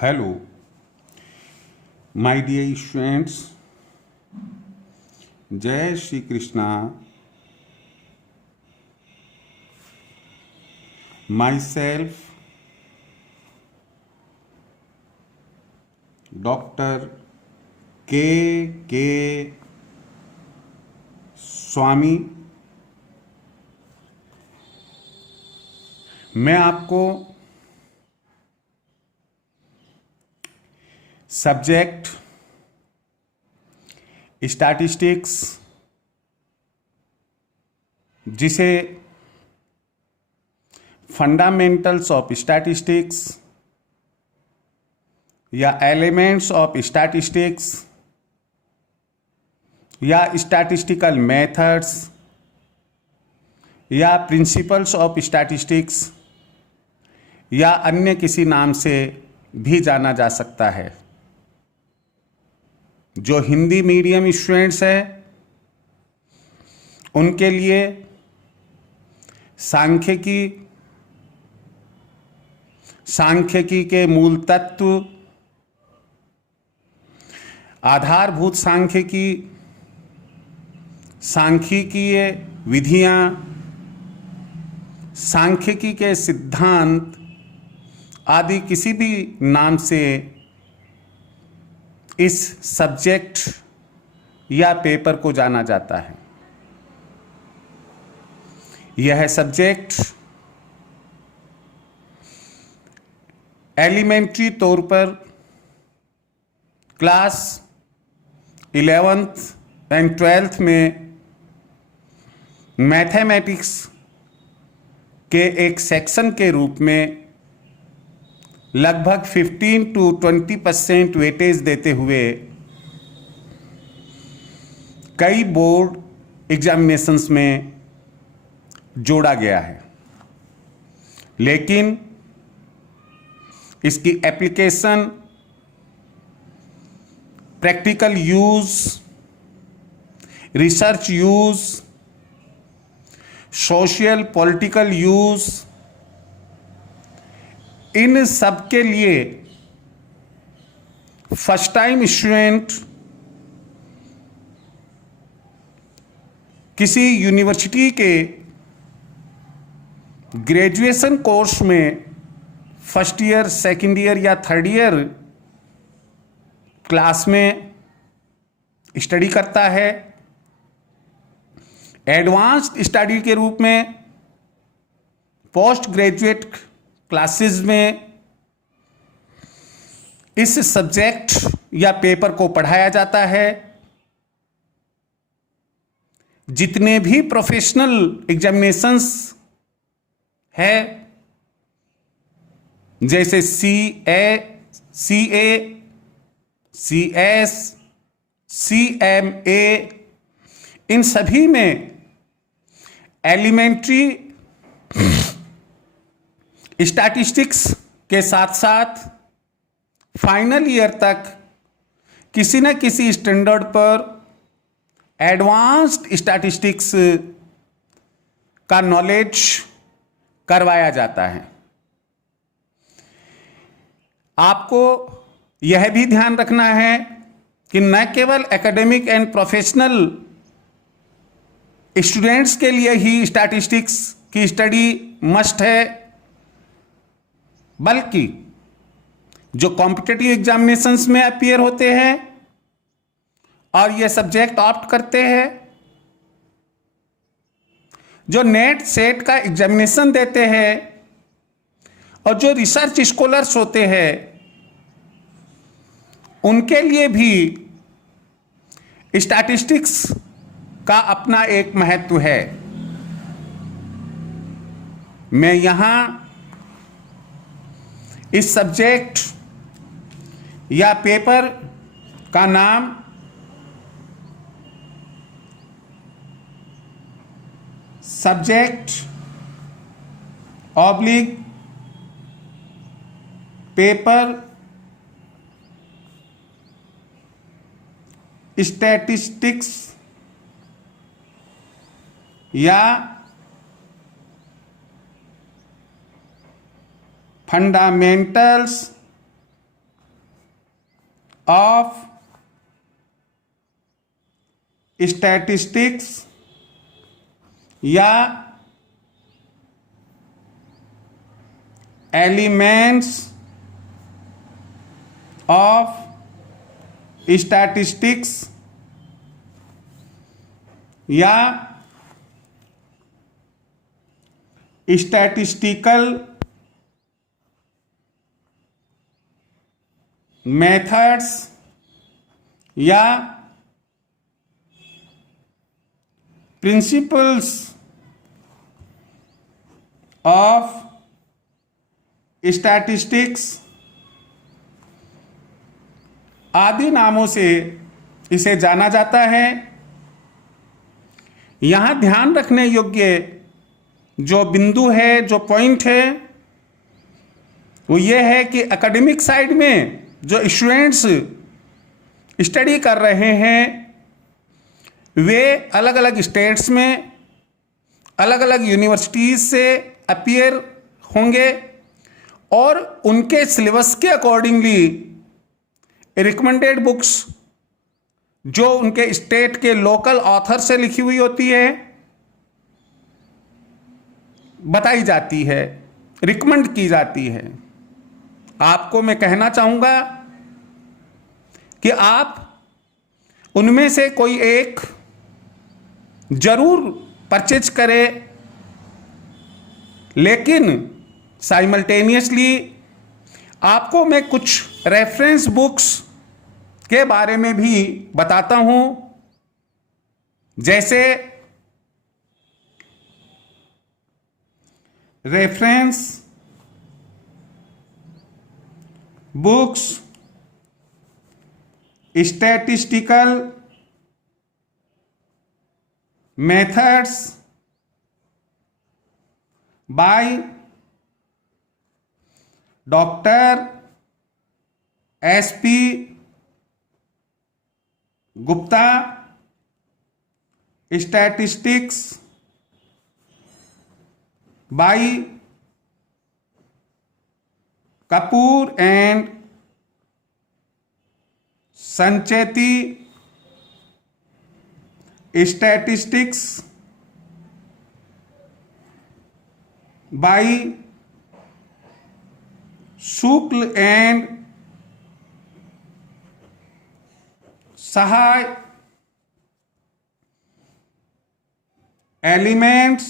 Hello, my dear students. Jai Shri Krishna. Myself, Dr. K. स्वामी, मैं आपको subject statistics, जिसे fundamentals of statistics या elements of statistics या statistical methods या principles of statistics या अन्य किसी नाम से भी जाना जा सकता है। जो हिंदी मीडियम स्टूडेंट्स हैं उनके लिए सांख्यिकी के मूल तत्व, आधारभूत सांख्यिकीय विधियां, सांख्यिकी के सिद्धांत आदि किसी भी नाम से इस सब्जेक्ट या पेपर को जाना जाता है। यह सब्जेक्ट एलिमेंट्री तौर पर क्लास 11th एंड 12th में मैथमेटिक्स के एक सेक्शन के रूप में लगभग 15 to 20% वेटेज देते हुए कई बोर्ड एग्जामिनेशंस में जोड़ा गया है, लेकिन इसकी application, practical use, research use, social political use, इन सब के लिए फर्स्ट टाइम स्टूडेंट किसी यूनिवर्सिटी के ग्रेजुएशन कोर्स में फर्स्ट ईयर, सेकेंड ईयर या थर्ड ईयर क्लास में स्टडी करता है। एडवांस्ड स्टडी के रूप में पोस्ट ग्रेजुएट क्लासेस में इस सब्जेक्ट या पेपर को पढ़ाया जाता है। जितने भी प्रोफेशनल एग्जामिनेशंस है, जैसे CA, CS, CMA, इन सभी में एलिमेंट्री स्टैटिस्टिक्स के साथ साथ फाइनल ईयर तक किसी न किसी स्टैंडर्ड पर एडवांस्ड स्टैटिस्टिक्स का नॉलेज करवाया जाता है। आपको यह भी ध्यान रखना है कि न केवल एकेडमिक एंड प्रोफेशनल स्टूडेंट्स के लिए ही स्टैटिस्टिक्स की स्टडी मस्ट है, बल्कि जो कॉम्पिटिटिव एग्जामिनेशंस में अपीयर होते हैं और ये सब्जेक्ट ऑप्ट करते हैं, जो नेट सेट का एग्जामिनेशन देते हैं और जो रिसर्च स्कॉलर्स होते हैं, उनके लिए भी स्टैटिस्टिक्स का अपना एक महत्व है। मैं यहां इस सब्जेक्ट या पेपर का नाम सब्जेक्ट ऑब्लिक पेपर स्टैटिस्टिक्स या फंडामेंटल्स ऑफ स्टैटिस्टिक्स या एलिमेंट्स ऑफ स्टैटिस्टिक्स या स्टैटिस्टिकल मेथड्स या प्रिंसिपल्स ऑफ स्टैटिस्टिक्स आदि नामों से इसे जाना जाता है। यहां ध्यान रखने योग्य जो बिंदु है, जो पॉइंट है, वो ये है कि एकेडमिक साइड में जो स्टूडेंट्स स्टडी कर रहे हैं वे अलग अलग स्टेट्स में अलग अलग यूनिवर्सिटीज से अपीयर होंगे और उनके सिलेबस के अकॉर्डिंगली रिकमेंडेड बुक्स जो उनके स्टेट के लोकल ऑथर से लिखी हुई होती है बताई जाती है, रिकमेंड की जाती है। आपको मैं कहना चाहूंगा कि आप उनमें से कोई एक जरूर परचेज करें, लेकिन साइमल्टेनियसली आपको मैं कुछ रेफरेंस बुक्स के बारे में भी बताता हूं, जैसे reference books statistical methods by doctor SP Gupta, statistics by Kapoor and Sancheti, statistics by Shukla and Sahai, elements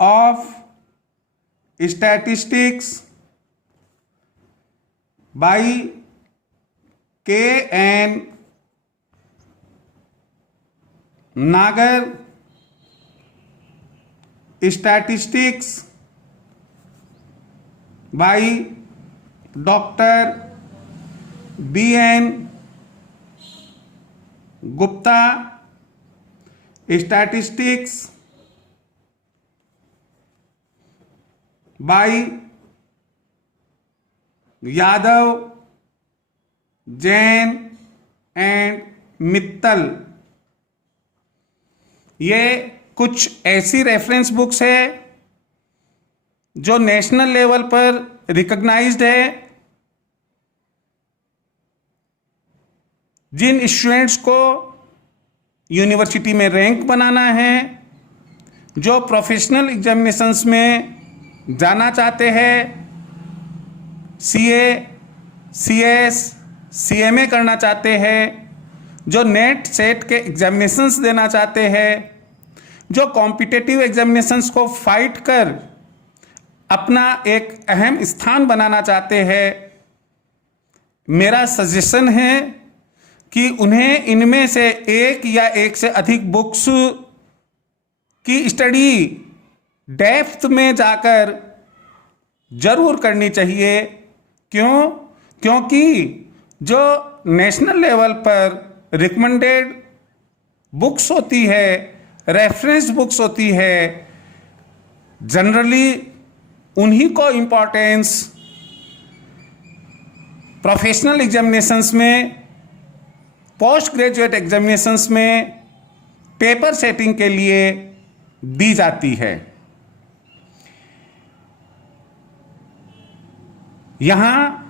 of statistics by KN Nagar, statistics by doctor BN Gupta, statistics by Yadav, Jain and Mittal. ये कुछ ऐसी रेफरेंस बुक्स है जो नेशनल लेवल पर रिकॉग्नाइज्ड है। जिन स्टूडेंट्स को university में rank बनाना है, जो प्रोफेशनल एग्जामिनेशंस में जाना चाहते हैं, CA, CS, CMA करना चाहते हैं, जो नेट सेट के एग्जामिनेशंस देना चाहते हैं, जो कॉम्पिटिटिव एग्जामिनेशंस को फाइट कर अपना एक अहम स्थान बनाना चाहते हैं, मेरा सजेशन है कि उन्हें इनमें से एक या एक से अधिक बुक्स की स्टडी डेप्थ में जाकर जरूर करनी चाहिए। क्योंकि जो नेशनल लेवल पर रिकमेंडेड बुक्स होती है, रेफरेंस बुक्स होती है, जनरली उन्हीं को इम्पोर्टेंस प्रोफेशनल एग्जामिनेशंस में, पोस्ट ग्रेजुएट एग्जामिनेशंस में पेपर सेटिंग के लिए दी जाती है। यहाँ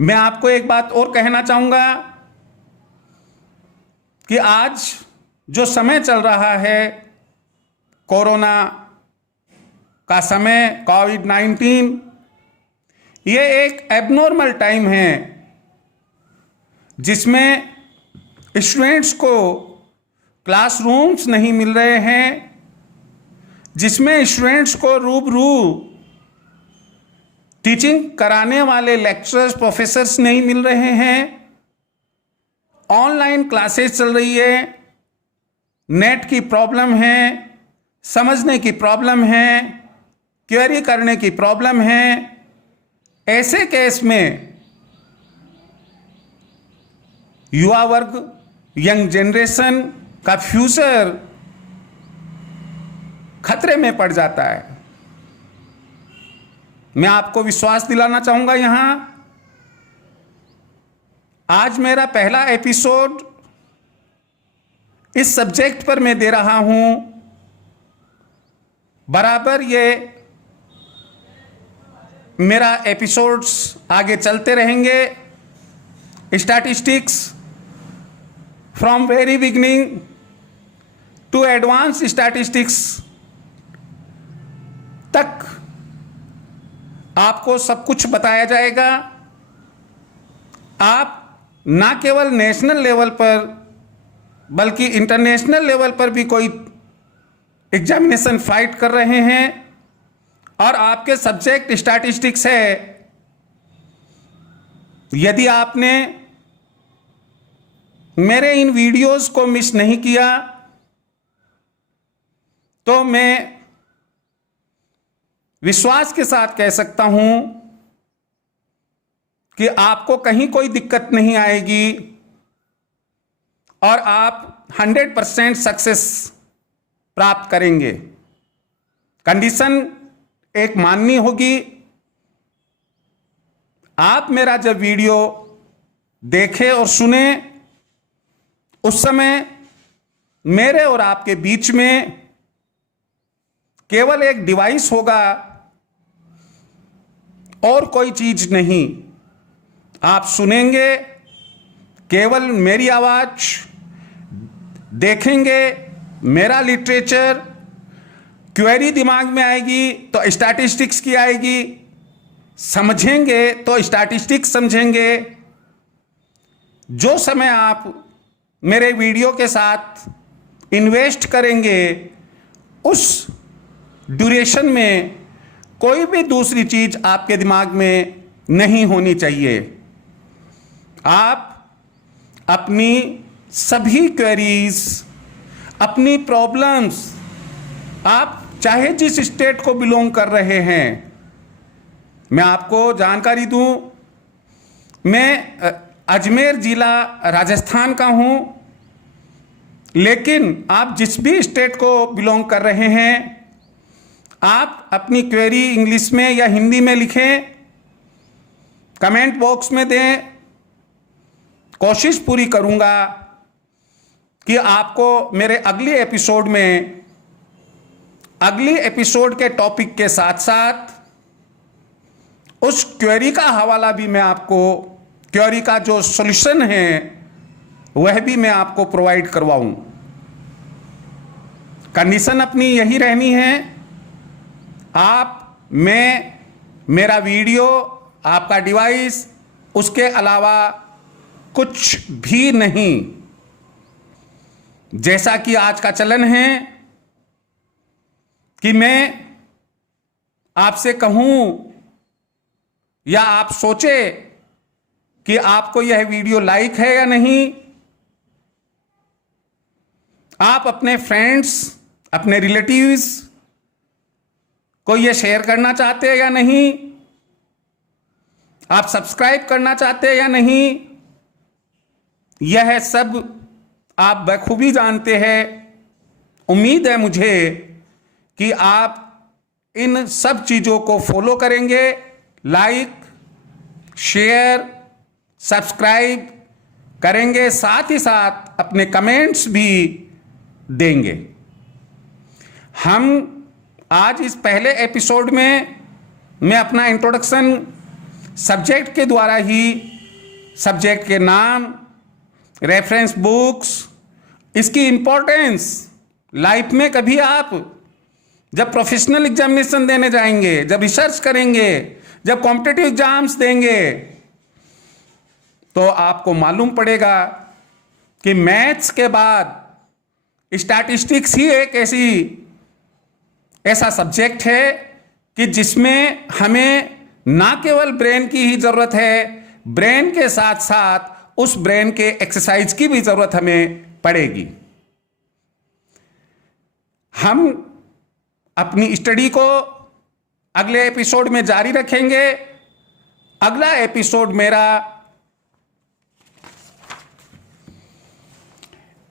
मैं आपको एक बात और कहना चाहूंगा कि आज जो समय चल रहा है, कोरोना का समय, कोविड-19, ये एक एबनॉर्मल टाइम है जिसमें स्टूडेंट्स को क्लासरूम्स नहीं मिल रहे हैं, जिसमें स्टूडेंट्स को रूबरू टीचिंग कराने वाले लेक्चरर्स, प्रोफेसर्स नहीं मिल रहे हैं, ऑनलाइन क्लासेस चल रही है, नेट की प्रॉब्लम है, समझने की प्रॉब्लम है, क्वेरी करने की प्रॉब्लम है। ऐसे केस में युवा वर्ग, यंग जनरेशन का फ्यूचर खतरे में पड़ जाता है। मैं आपको विश्वास दिलाना चाहूंगा, यहां आज मेरा पहला एपिसोड इस सब्जेक्ट पर मैं दे रहा हूं। बराबर ये मेरा एपिसोड्स आगे चलते रहेंगे। Statistics from very beginning to advance statistics तक आपको सब कुछ बताया जाएगा। आप ना केवल नेशनल लेवल पर बल्कि इंटरनेशनल लेवल पर भी कोई एग्जामिनेशन फाइट कर रहे हैं और आपके सब्जेक्ट स्टैटिस्टिक्स है, यदि आपने मेरे इन वीडियोस को मिस नहीं किया तो मैं विश्वास के साथ कह सकता हूं कि आपको कहीं कोई दिक्कत नहीं आएगी और आप 100% सक्सेस प्राप्त करेंगे। कंडीशन एक माननी होगी, आप मेरा जब वीडियो देखें और सुने उस समय मेरे और आपके बीच में केवल एक डिवाइस होगा और कोई चीज नहीं। आप सुनेंगे केवल मेरी आवाज, देखेंगे मेरा लिटरेचर, क्वेरी दिमाग में आएगी तो स्टैटिस्टिक्स की आएगी, समझेंगे तो स्टैटिस्टिक्स समझेंगे। जो समय आप मेरे वीडियो के साथ इन्वेस्ट करेंगे उस ड्यूरेशन में कोई भी दूसरी चीज आपके दिमाग में नहीं होनी चाहिए। आप अपनी सभी क्वेरीज, अपनी प्रॉब्लम्स, आप चाहे जिस स्टेट को बिलोंग कर रहे हैं, मैं आपको जानकारी दूं, मैं अजमेर जिला राजस्थान का हूं, लेकिन आप जिस भी स्टेट को बिलोंग कर रहे हैं, आप अपनी क्वेरी इंग्लिश में या हिंदी में लिखें, कमेंट बॉक्स में दें। कोशिश पूरी करूंगा कि आपको मेरे अगले एपिसोड के टॉपिक के साथ साथ उस क्वेरी का हवाला भी मैं आपको, क्वेरी का जो सॉल्यूशन है वह भी मैं आपको प्रोवाइड करवाऊं। कंडीशन अपनी यही रहनी है, मेरा वीडियो, आपका डिवाइस, उसके अलावा कुछ भी नहीं। जैसा कि आज का चलन है कि मैं आपसे कहूं या आप सोचे कि आपको यह वीडियो लाइक है या नहीं, आप अपने फ्रेंड्स, अपने रिलेटिव्स को यह शेयर करना चाहते हैं या नहीं, आप सब्सक्राइब करना चाहते हैं या नहीं, यह सब आप बखूबी जानते हैं। उम्मीद है मुझे कि आप इन सब चीज़ों को फॉलो करेंगे, लाइक, शेयर, सब्सक्राइब करेंगे, साथ ही साथ अपने कमेंट्स भी देंगे। हम आज इस पहले एपिसोड में मैं अपना इंट्रोडक्शन सब्जेक्ट के द्वारा ही सब्जेक्ट के नाम, रेफरेंस बुक्स, इसकी इम्पोर्टेंस लाइफ में कभी आप जब प्रोफेशनल एग्जामिनेशन देने जाएंगे, जब रिसर्च करेंगे, जब कॉम्पिटिटिव एग्जाम्स देंगे, तो आपको मालूम पड़ेगा कि मैथ्स के बाद स्टैटिस्टिक्स ही एक ऐसा सब्जेक्ट है कि जिसमें हमें ना केवल ब्रेन की ही जरूरत है, ब्रेन के साथ साथ उस ब्रेन के एक्सरसाइज की भी जरूरत हमें पड़ेगी। हम अपनी स्टडी को अगले एपिसोड में जारी रखेंगे। अगला एपिसोड मेरा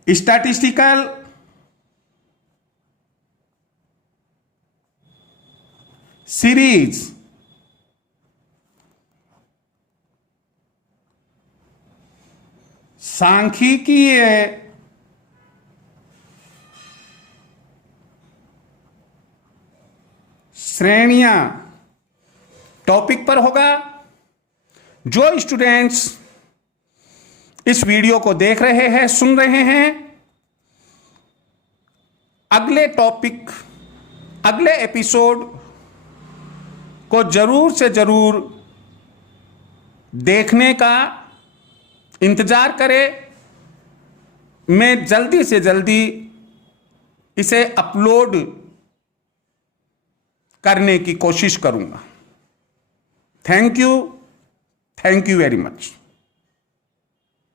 स्टैटिस्टिकल सीरीज सांख्यिकीय श्रेणियां टॉपिक पर होगा। जो स्टूडेंट्स इस वीडियो को देख रहे हैं, सुन रहे हैं, अगले टॉपिक, अगले एपिसोड को जरूर से जरूर देखने का इंतजार करें। मैं जल्दी से जल्दी इसे अपलोड करने की कोशिश करूंगा। Thank you very much.